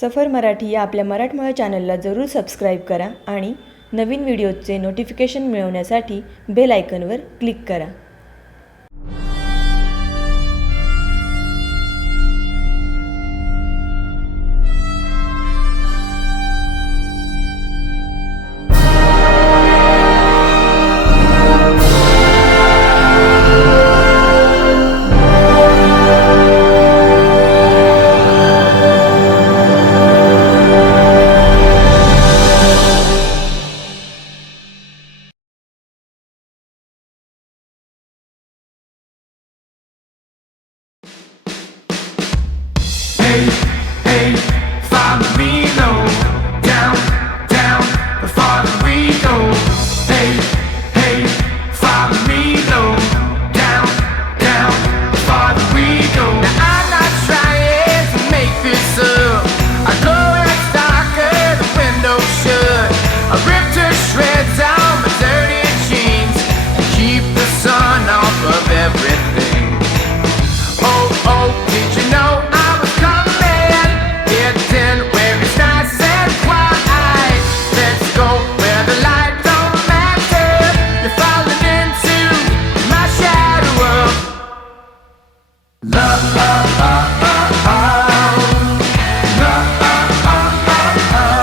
सफर मराठी या आपल्या मराठमोळ्या चॅनलला जरूर सबस्क्राईब करा आणि नवीन व्हिडिओचे नोटिफिकेशन मिळवण्यासाठी बेल आयकॉनवर क्लिक करा. Hey, hey, follow me, no. Down, down, the farther we go. Hey, hey, follow me, no. Down, down, the farther we go. Now I'm not trying to make this up. I go where it's darker, the window shut. I ripped her shreds out my dirty jeans and keep the sun off of everything. Oh, oh, did you know I was coming? Getting where it's nice and quiet. Let's go where the light don't matter. You're falling into my shadow of love.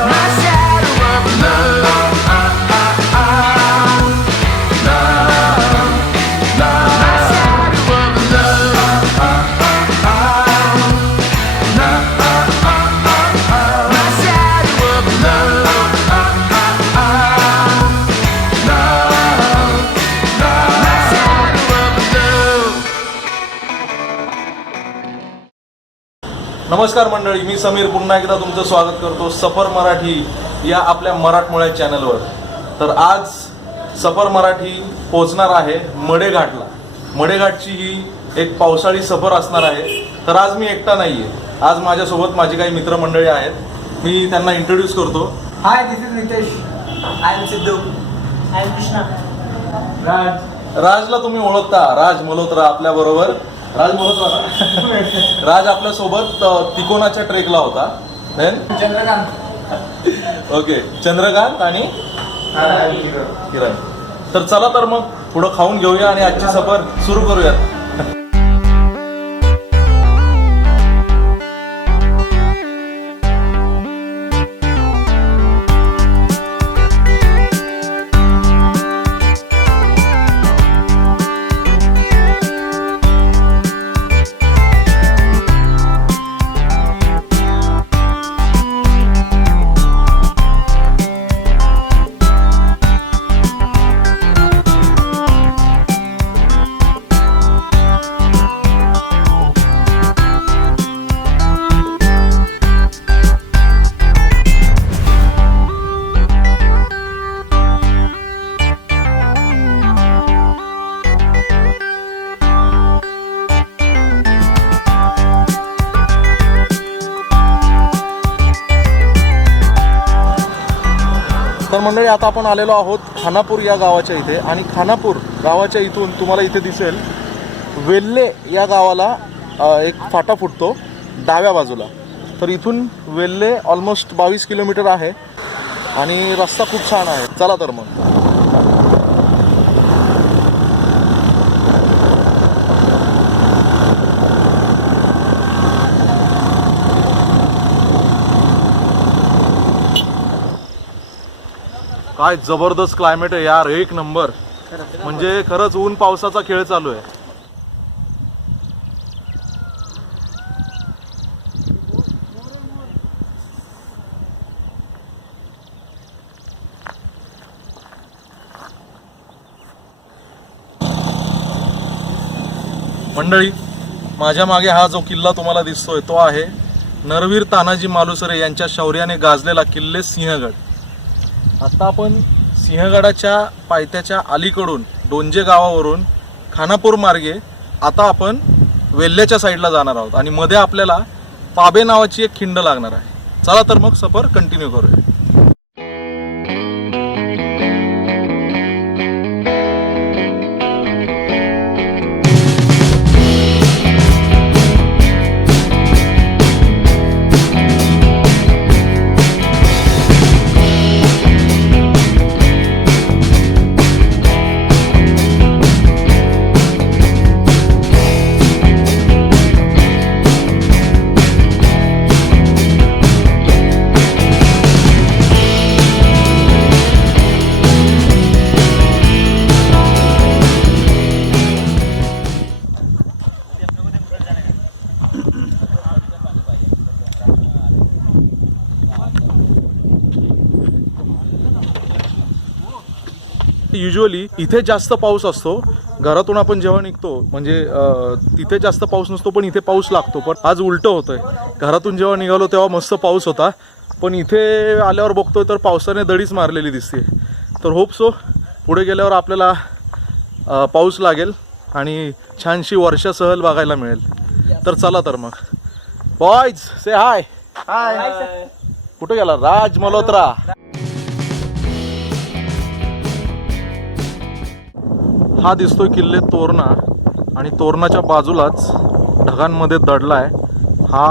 My shadow of love. My shadow of love. My shadow of love. My shadow of love. नमस्कार मंडळी, मी समीर पुन्हा एकदा तुमचं स्वागत करतो सफर मराठी या आपल्या मराठमोळ्या चॅनलवर. तर आज सफर मराठी पोहोचणार आहे मडेघाटला. मडेघाटची ही एक पावसाळी सफर असणार आहे. तर आज मी एकटा नाही आहे, आज माझ्यासोबत माझी काही मित्रमंडळी आहेत. मी त्यांना इंट्रोड्यूस करतो. Hi, this is Nitesh. I am Sidhu. I am Krishna. Raj. राजला तुम्ही ओळखता, राज मल्होत्रा आपल्या बरोबर. राज मल्होत्रा ना? राज आपल्या सोबत तिकोनाच्या ट्रेकला होता. Then? Chandrakant. ओके, चंद्रकांत आणि किरण. तर चला तर मग थोडं खाऊन घेऊया आणि आजची सफर सुरू करूयात. तर मंडळी, आता आपण आलेलो आहोत खानापूर या गावाच्या इथे. आणि खानापूर गावाच्या इथून तुम्हाला इथे दिसेल वेल्हे या गावाला एक फाटा फुटतो डाव्या बाजूला. तर इथून वेल्हे ऑलमोस्ट 22 किलोमीटर आहे आणि रस्ता खूप छान आहे. चला तर मग. काय जबरदस्त क्लायमेट आहे यार, एक नंबर. म्हणजे खरंच ऊन पावसाचा खेळ चालू आहे. मंडळी, माझ्या मागे हा जो किल्ला तुम्हाला दिसतोय तो आहे नरवीर तानाजी मालुसरे यांच्या शौर्याने गाजलेला किल्ले सिंहगड. आता आपण सिंहगडाच्या पायथ्याच्या अलीकडून डोंजे गावावरून खानापूर मार्गे आता आपण वेल्ह्याच्या साईडला जाणार आहोत आणि मध्ये आपल्याला पाबे नावाची एक खिंड लागणार आहे. चला तर मग सफर कंटिन्यू करूया. युजली इथे जास्त पाऊस असतो. घरातून आपण जेव्हा निघतो म्हणजे तिथे जास्त पाऊस नसतो, पण इथे पाऊस लागतो. पण आज उलटं होतंय. घरातून जेव्हा निघालो तेव्हा मस्त पाऊस होता, पण इथे आल्यावर बघतोय तर पावसाने दडीच मारलेली दिसते. तर होप सो पुढे गेल्यावर आपल्याला पाऊस लागेल आणि छानशी वर्षा सहल बघायला मिळेल. तर चला तर मग बॉयज से हाय. हाय. कुठे गेला राज मल्होत्रा? हा दिसतोय किल्ले तोरणा आणि तोरणाच्या बाजूलाच ढगांमध्ये दडलाय हा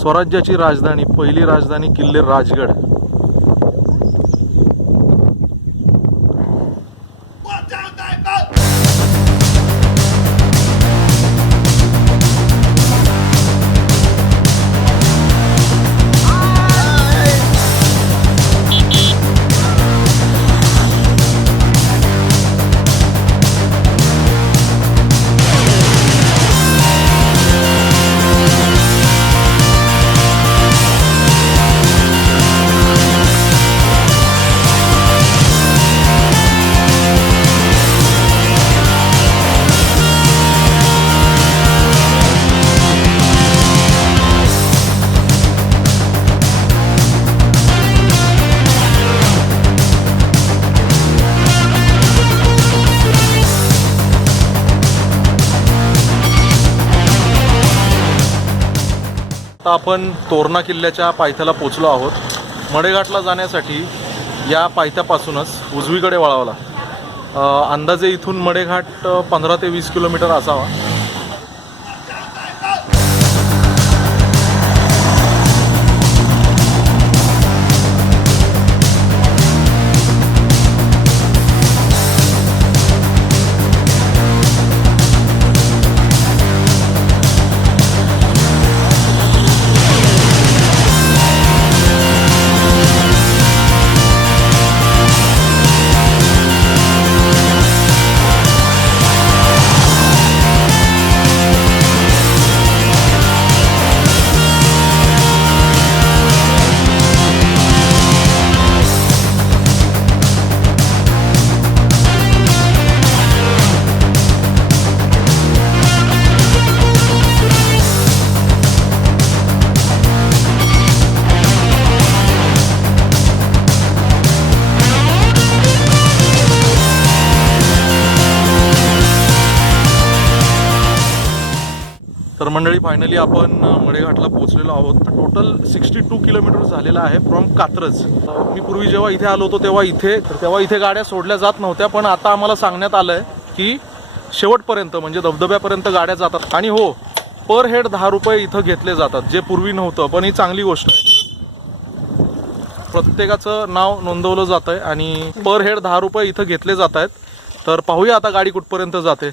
स्वराज्याची राजधानी, पहिली राजधानी किल्ले राजगड. आता आपण तोरणा किल्ल्याच्या पायथ्याला पोचलो आहोत. मडेघाटला जाण्यासाठी या पायथ्यापासूनच उजवीकडे वळावं लागतं. अंदाजे इथून मडेघाट 15 ते 20 किलोमीटर असावा. तर मंडळी फायनली आपण मडेघाटला पोहोचलेलो आहोत. टोटल 62 किलोमीटर झालेला आहे फ्रॉम कात्रज. मी पूर्वी जेव्हा इथे आलो होतो तेव्हा इथे गाड्या सोडल्या जात नव्हत्या, पण आता आम्हाला सांगण्यात आलं आहे की शेवटपर्यंत म्हणजे धबधब्यापर्यंत गाड्या जातात. आणि हो, पर हेड 10 रुपये इथं घेतले जातात, जे पूर्वी नव्हतं. पण ही चांगली गोष्ट आहे. प्रत्येकाचं नाव नोंदवलं जात आहे आणि पर हेड 10 रुपये इथं घेतले जात आहेत. तर पाहूया आता गाडी कुठपर्यंत जाते.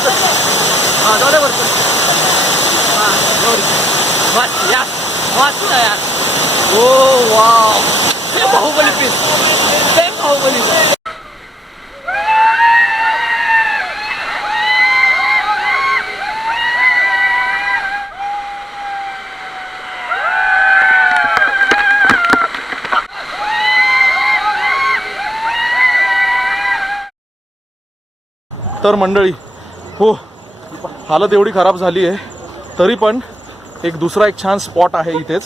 जाऊ दे वरती. मस्त यार, मस्त यार. ओ वाव, हे बाहुबली पीस, सेम बाहुबली. तर मंडळी हो, हालत एवढी खराब झाली आहे तरी पण दुसरा एक छान स्पॉट आहे इथेच,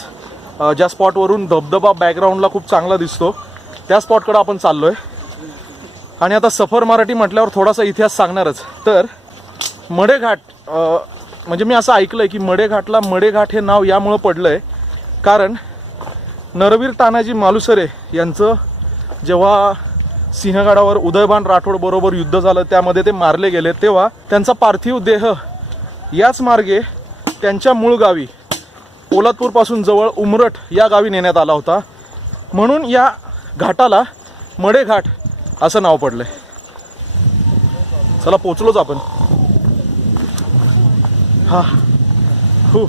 ज्या स्पॉटवरून धबधबा बॅकग्राऊंडला खूप चांगला दिसतो, त्या स्पॉटकडे आपण चाललो आहे. आणि आता सफर मराठी म्हटल्यावर थोडासा इतिहास सांगणारच. तर मडेघाट, म्हणजे मी असं ऐकलं आहे की मडेघाटला मडेघाट हे नाव यामुळं पडलं आहे कारण नरवीर तानाजी मालुसरे यांचं जेव्हा सिंहगडावर उदयभान राठोड बरोबर युद्ध झालं, त्यामध्ये ते मारले गेले, तेव्हा त्यांचा पार्थिव देह याच मार्गे त्यांच्या मूळ गावी पोलादपूरपासून जवळ उमरठ या गावी नेण्यात आला होता. म्हणून या घाटाला मडेघाट असं नाव पडलंय. चला पोचलोच आपण. हा हो,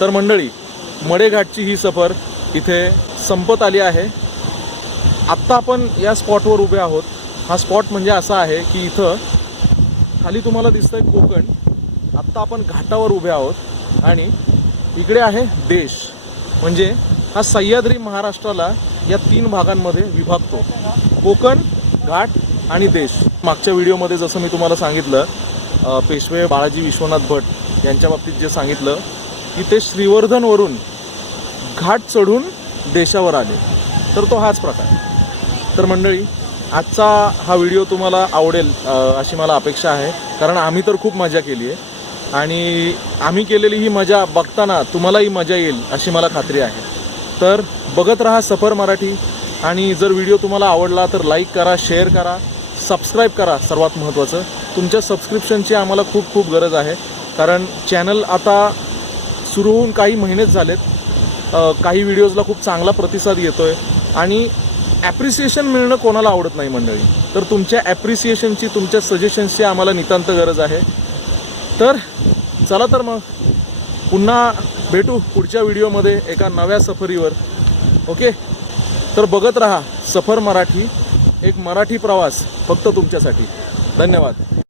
तर मंडळी मडेघाटची ही सफर इथे संपत आली आहे. आत्ता आपण या स्पॉटवर उभे आहोत. हा स्पॉट म्हणजे असा आहे की इथं खाली तुम्हाला दिसतंय कोकण, आत्ता आपण घाटावर उभे आहोत आणि इकडे आहे देश. म्हणजे हा सह्याद्री महाराष्ट्राला या 3 भागांमध्ये विभागतो, कोकण, घाट आणि देश. मागच्या व्हिडिओमध्ये जसं मी तुम्हाला सांगितलं, पेशवे बाळाजी विश्वनाथ भट यांच्या बाबतीत जे सांगितलं की ते श्रीवर्धनवरून घाट चढून देशावर आले, तर तो हाच प्रकार. तर मंडळी आजचा हा व्हिडिओ तुम्हाला आवडेल अशी मला अपेक्षा आहे, कारण आम्ही तर खूप मजा केली आहे आणि आम्ही केलेली ही मजा बघताना तुम्हालाही मजा येईल अशी मला खात्री आहे. तर बघत राहा सफर मराठी आणि जर व्हिडिओ तुम्हाला आवडला तर लाईक करा, शेअर करा, सबस्क्राईब करा. सर्वात महत्त्वाचं तुमच्या सबस्क्रिप्शनची आम्हाला खूप खूप गरज आहे, कारण चॅनल आता सुरू होऊन काही महिनेच झालेत. काही व्हिडिओजला खूप चांगला प्रतिसाद येतो आहे आणि ॲप्रिसिएशन मिळणं कोणाला आवडत नाही मंडळी. तर तुमच्या ॲप्रिसिएशनची, तुमच्या सजेशन्सची आम्हाला नितांत गरज आहे. तर चला तर मग पुन्हा भेटू पुढच्या व्हिडिओमध्ये एका नव्या सफरीवर. ओके, तर बघत राहा सफर मराठी, एक मराठी प्रवास फक्त तुमच्यासाठी. धन्यवाद.